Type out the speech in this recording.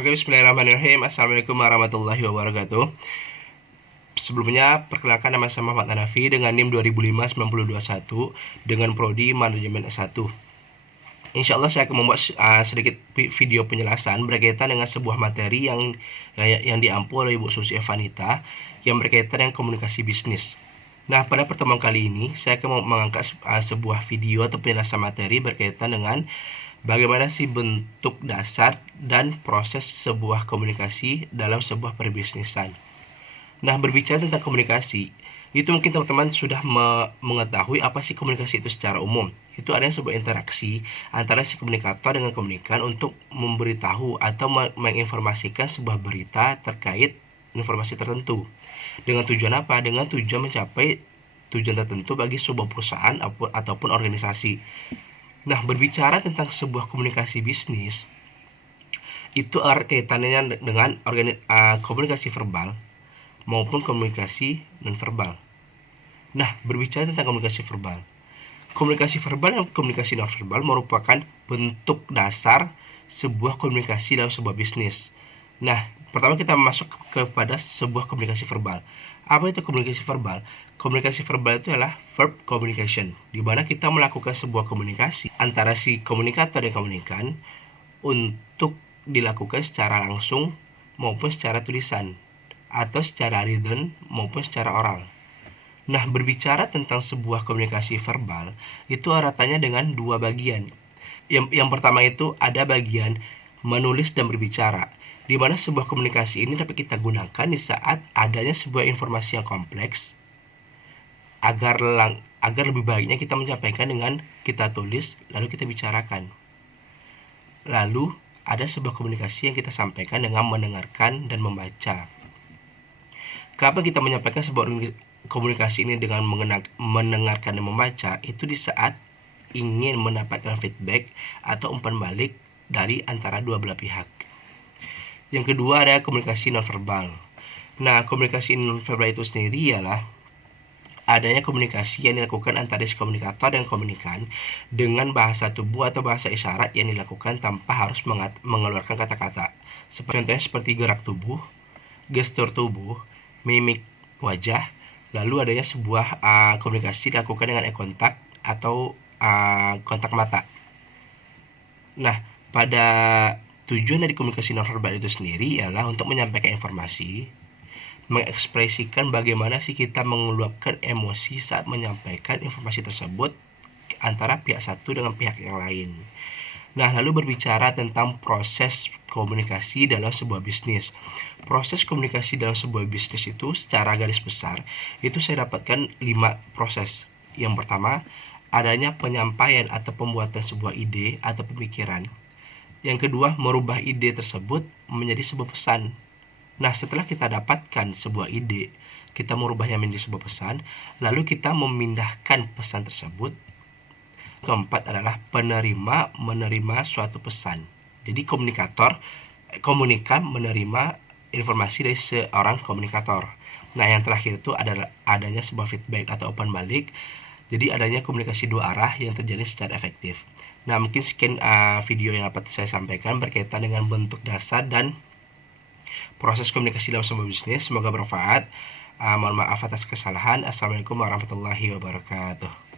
Oke, bismillahirrahmanirrahim. Assalamualaikum warahmatullahi wabarakatuh. Sebelumnya, perkenalkan nama saya Muhammad Hanafi dengan NIM 2005-9021 dengan Prodi Manajemen S1. Insya Allah saya akan membuat sedikit video penjelasan berkaitan dengan sebuah materi yang diampu oleh Ibu Susi Evanita yang berkaitan dengan komunikasi bisnis. Nah, pada pertemuan kali ini saya akan mengangkat sebuah video atau penjelasan materi berkaitan dengan bagaimana sih bentuk dasar dan proses sebuah komunikasi dalam sebuah perbisnisan. Nah, berbicara tentang komunikasi, itu mungkin teman-teman sudah mengetahui apa sih komunikasi itu secara umum. Itu adalah sebuah interaksi antara si komunikator dengan komunikan untuk memberitahu atau menginformasikan sebuah berita terkait informasi tertentu. Dengan tujuan apa? Dengan tujuan mencapai tujuan tertentu bagi sebuah perusahaan ataupun organisasi. Nah, berbicara tentang sebuah komunikasi bisnis, itu erat kaitannya dengan komunikasi verbal maupun komunikasi nonverbal. Nah, berbicara tentang komunikasi verbal dan komunikasi nonverbal merupakan bentuk dasar sebuah komunikasi dalam sebuah bisnis. Nah, pertama kita masuk kepada sebuah komunikasi verbal. Apa itu komunikasi verbal? Komunikasi verbal itu adalah verb communication, di mana kita melakukan sebuah komunikasi antara si komunikator dan komunikan untuk dilakukan secara langsung maupun secara tulisan, atau secara written maupun secara oral. Nah, berbicara tentang sebuah komunikasi verbal, itu eratannya dengan dua bagian. Yang pertama itu ada bagian menulis dan berbicara, di mana sebuah komunikasi ini dapat kita gunakan di saat adanya sebuah informasi yang kompleks, agar lebih baiknya kita menyampaikan dengan kita tulis, lalu kita bicarakan. Lalu, ada sebuah komunikasi yang kita sampaikan dengan mendengarkan dan membaca. Kapan kita menyampaikan sebuah komunikasi ini dengan mendengarkan dan membaca? Itu di saat ingin mendapatkan feedback atau umpan balik dari antara dua belah pihak. Yang kedua ada komunikasi nonverbal. Nah, komunikasi nonverbal itu sendiri ialah adanya komunikasi yang dilakukan antara si komunikator dan komunikan dengan bahasa tubuh atau bahasa isyarat yang dilakukan tanpa harus mengeluarkan kata-kata. Contohnya seperti gerak tubuh, gestur tubuh, mimik wajah, lalu adanya sebuah komunikasi dilakukan dengan eye contact atau kontak mata. Nah, pada tujuan dari komunikasi nonverbal itu sendiri ialah untuk menyampaikan informasi, mengekspresikan bagaimana sih kita mengeluapkan emosi saat menyampaikan informasi tersebut antara pihak satu dengan pihak yang lain. Nah, lalu berbicara tentang proses komunikasi dalam sebuah bisnis. Proses komunikasi dalam sebuah bisnis itu secara garis besar, itu saya dapatkan 5 proses. Yang pertama, adanya penyampaian atau pembuatan sebuah ide atau pemikiran. Yang kedua, merubah ide tersebut menjadi sebuah pesan. Nah, setelah kita dapatkan sebuah ide, kita merubahnya menjadi sebuah pesan, lalu kita memindahkan pesan tersebut. Keempat adalah penerima menerima suatu pesan. Jadi komunikan menerima informasi dari seorang komunikator. Nah, yang terakhir itu adalah adanya sebuah feedback atau umpan balik. Jadi adanya komunikasi dua arah yang terjadi secara efektif. Nah, mungkin sekian video yang dapat saya sampaikan berkaitan dengan bentuk dasar dan proses komunikasi dalam sebuah bisnis. Semoga bermanfaat. Mohon maaf atas kesalahan. Assalamualaikum warahmatullahi wabarakatuh.